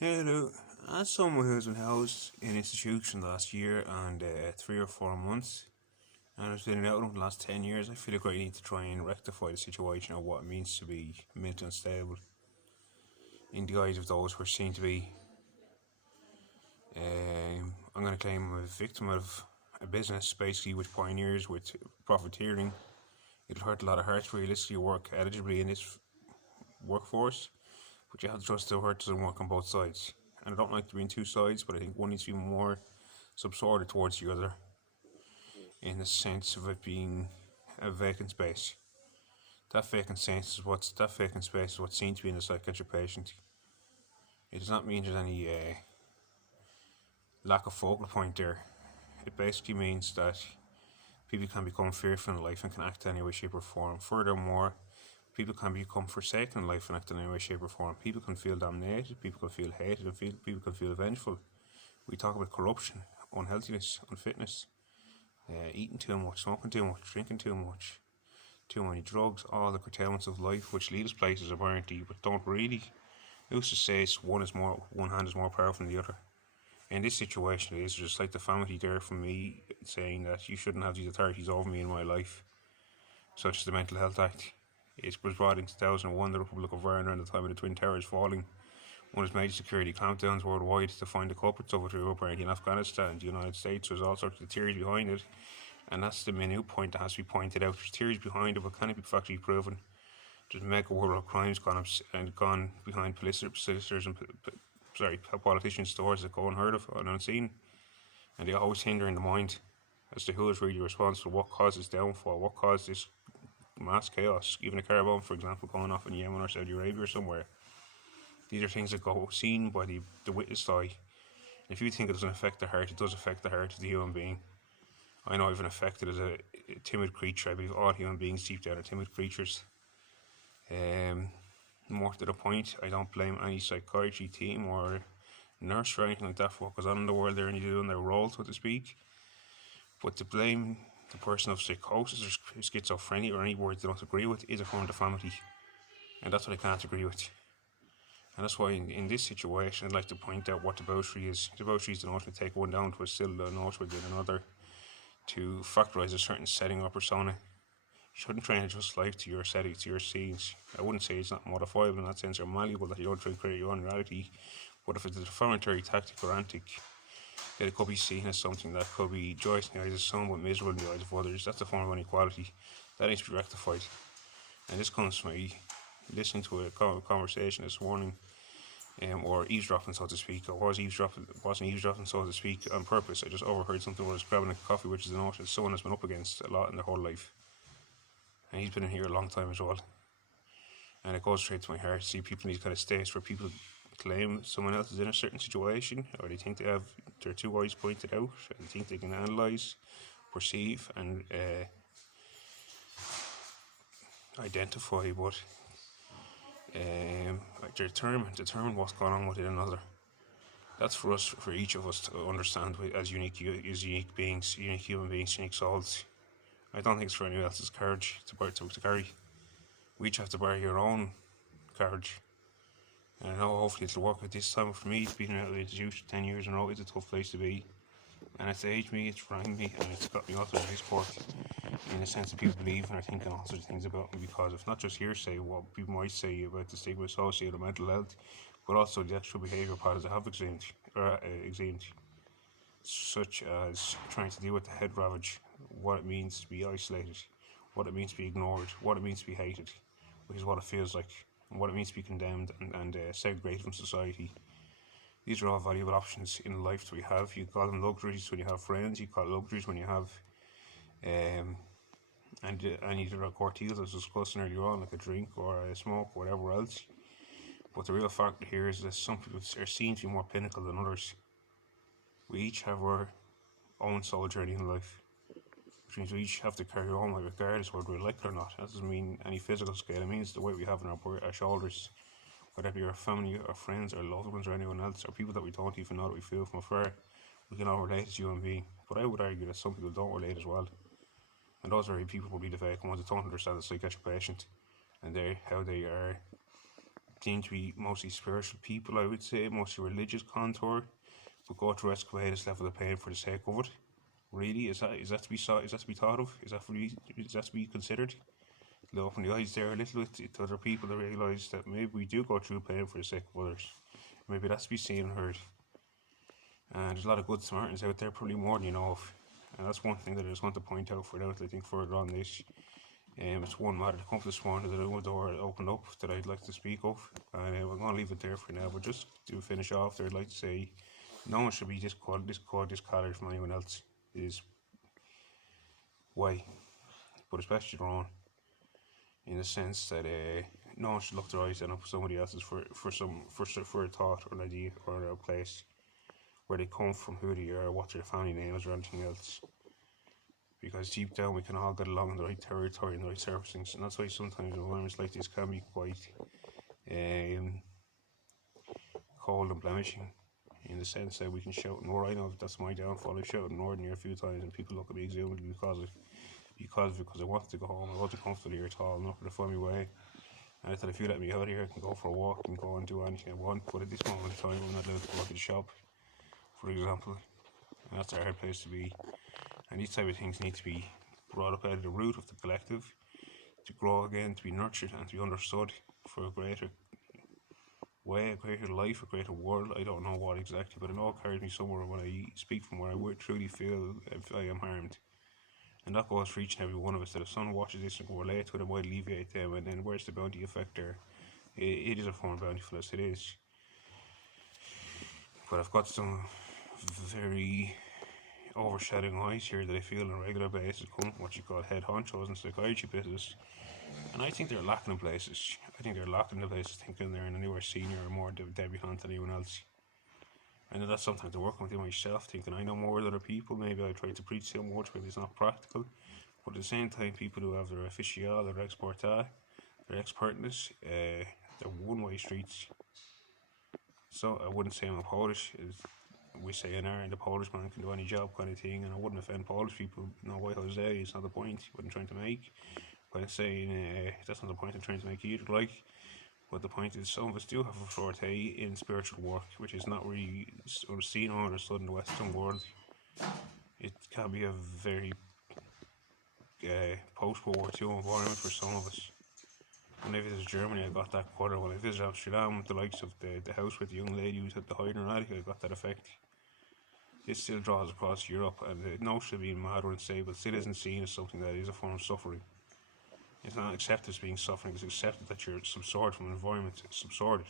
Hello. As someone who's been housed in institution last year and 3 or 4 months, and has been out of the last 10 years, I feel like I need to try and rectify the situation of what it means to be mentally unstable in the eyes of those who are seen to be. I'm going to claim I'm a victim of a business basically with pioneers with profiteering. It'll hurt a lot of hearts realistically work eligibly in this workforce, but you have to trust the hurt doesn't work on both sides. And I don't like to be in two sides, but I think one needs to be more subsorted towards the other in the sense of it being a vacant space. That vacant space is what's seen to be in the psychiatric patient. It does not mean there's any lack of focal point there. It basically means that people can become fearful in life and can act in any way, shape, or form. Furthermore, people can become forsaken in life and act in any way, shape, or form. People can feel dominated, people can feel hated, and people can feel vengeful. We talk about corruption, unhealthiness, unfitness, eating too much, smoking too much, drinking too much, too many drugs, all the curtailments of life which lead us places apparently but don't really. Who's to say one hand is more powerful than the other? In this situation, it is just like the family there from me saying that you shouldn't have these authorities over me in my life, such as the Mental Health Act. It was brought in 2001, the Republic of Ireland, around the time of the Twin Towers falling. One of the major security clampdowns worldwide to find the culprits of it who were apparently in Afghanistan, the United States. There's all sorts of theories behind it, and that's the minute point that has to be pointed out. There's theories behind it, but can it be factually proven? There's mega world of crimes gone behind solicitors and politicians' doors that go unheard of and unseen, and they always hinder in the mind as to who is really responsible, what caused this downfall, what caused this mass chaos. Even a car bomb, for example, going off in Yemen or Saudi Arabia or somewhere. These are things that go seen by the witness eye. And if you think it doesn't affect the heart, it does affect the heart of the human being. I know I've been affected as a timid creature. I believe all human beings deep down are timid creatures. More to the point, I don't blame any psychiatry team or nurse or anything like that for what goes on in the world. They're only doing their role, so to speak. But to blame the person of psychosis or schizophrenia or any word they don't agree with is a form of family. And that's what I can't agree with. And that's why in this situation I'd like to point out what debauchery is. Debauchery is the notion to take one down to still a note within another, to factorize a certain setting or persona. You shouldn't try and adjust life to your settings, to your scenes. I wouldn't say it's not modifiable in that sense or malleable, that you don't try to create your own reality. But if it's a defamatory tactic or antic, then it could be seen as something that could be joyous in the eyes of some but miserable in the eyes of others. That's a form of inequality. That needs to be rectified. And this comes from me listening to a conversation this morning, or eavesdropping, so to speak. I wasn't eavesdropping, so to speak, on purpose. I just overheard something while I was grabbing a coffee, which is a notion that someone has been up against a lot in their whole life. And he's been in here a long time as well. And it goes straight to my heart to see people in these kind of states where people claim someone else is in a certain situation, or they think they have their two eyes pointed out, and they think they can analyse, perceive, and identify, but determine what's going on within another. That's for each of us to understand as unique beings, unique human beings, unique souls. I don't think it's for anyone else's courage to carry. We each have to bear your own courage. And I know hopefully it'll work at this time. For me, it's been out of the youth 10 years in a row. It's a tough place to be. And it's aged me, it's framed me, and it's got me out of this court in the sense that people believe and are thinking all sorts of things about me because of not just hearsay, what people might say about the stigma associated with mental health, but also the actual behavioural patterns that have examined, such as trying to deal with the head ravage, what it means to be isolated, what it means to be ignored, what it means to be hated, which is what it feels like, and what it means to be condemned and segregated from society. These are all valuable options in life that we have. You call them luxuries when you have friends, you call it luxuries when you have any other corteils, as I was discussing earlier on, like a drink or a smoke or whatever else. But the real factor here is that some people are seen to be more pinnacle than others. We each have our own soul journey in life, which means we each have to carry our own weight regardless whether we like it or not. That doesn't mean any physical scale, it means the weight we have on our shoulders, whether it be our family, our friends, our loved ones, or anyone else, or people that we don't even know that we feel from afar. We can all relate as human beings, but I would argue that some people don't relate as well. And those very people will be the vacant ones that don't understand the psychiatric patient and how they are seem to be mostly spiritual people, I would say, mostly religious contour, but go to escalate this level of pain for the sake of it. Really, is that to be thought of? Is that to be considered? To open the eyes there a little bit to other people to realise that maybe we do go through pain for the sake of others. Maybe that's to be seen and heard. And there's a lot of good Samaritans out there, probably more than you know of. And that's one thing that I just want to point out for out, I think, further on this. It's one matter to come this morning that a door opened up that I'd like to speak of, and I'm going to leave it there for now. But just to finish off there, I'd like to say no one should be discouraged from anyone else. Is why, but especially their own, in the sense that no one should look their eyes up somebody else's for a thought or an idea or a place, where they come from, who they are, what their family name is, or anything else. Because deep down we can all get along in the right territory and the right surfacings, and that's why sometimes environments like this can be quite cold and blemishing, in the sense that we can shout and roar. I know that's my downfall. I've shouted and roared in here a few times and people look at me exhumadly because I wanted to go home. I wasn't comfortable here at all, not going to find my way. And I thought, if you let me out here, I can go for a walk and go and do anything I want. But at this moment in time, I'm not allowed to go to the shop, for example. And that's a hard place to be. And these type of things need to be brought up out of the root of the collective, to grow again, to be nurtured and to be understood for a greater way, a greater life, a greater world. I don't know what exactly, but it all carries me somewhere when I speak from where I would truly feel if I am harmed. And that goes for each and every one of us, that if someone watches this and can relate to it, it might alleviate them. And then where's the bounty effect there? It is a form of bountifulness, it is. But I've got some very overshadowing eyes here that I feel on a regular basis come from what you call head honchos and psychiatry business. And I think they're lacking in places. Thinking they're anywhere senior or more debutante than anyone else. I know that's something to work with myself, thinking I know more than other people. Maybe I try to preach so much, maybe it's not practical. But at the same time, people who have their official, their expertise, their expertness, they're one-way streets. So I wouldn't say I'm a Polish. We say in Ireland, the Polish man can do any job kind of thing, and I wouldn't offend Polish people. No, why Jose? It's not the point what I'm trying to make. But I'm saying that's not the point I'm trying to make either. But the point is, some of us do have a forte in spiritual work, which is not really seen or understood in the Western world. It can be a very post-World War II environment for some of us. When I visited Germany, I got that quarter. When I visited Amsterdam, with the likes of the house with the young lady who's at the hide in her attic, I got that effect. It still draws across Europe, and the notion of being mad or unstable still isn't seen as something that is a form of suffering. It's not accepted as being suffering, it's accepted that you're subsorted from an environment, subsorted.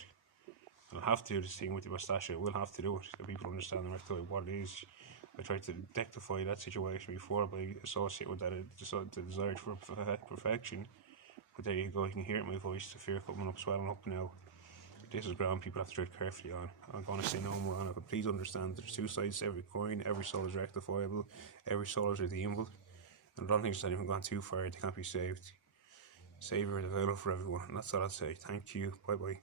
And I'll have to do this thing with the moustache, I will have to do it, so people understand what it is. I tried to rectify that situation before by associating with that the desire for perfection. But there you go, you can hear it in my voice, the fear coming up, swelling up now. This is ground people have to tread carefully on. I'm going to say no more on it, but please understand there's two sides to every coin. Every soul is rectifiable, every soul is redeemable. And I don't think it's even gone too far, they can't be saved. Saviour is available for everyone, and that's all I'll say. Thank you, bye bye.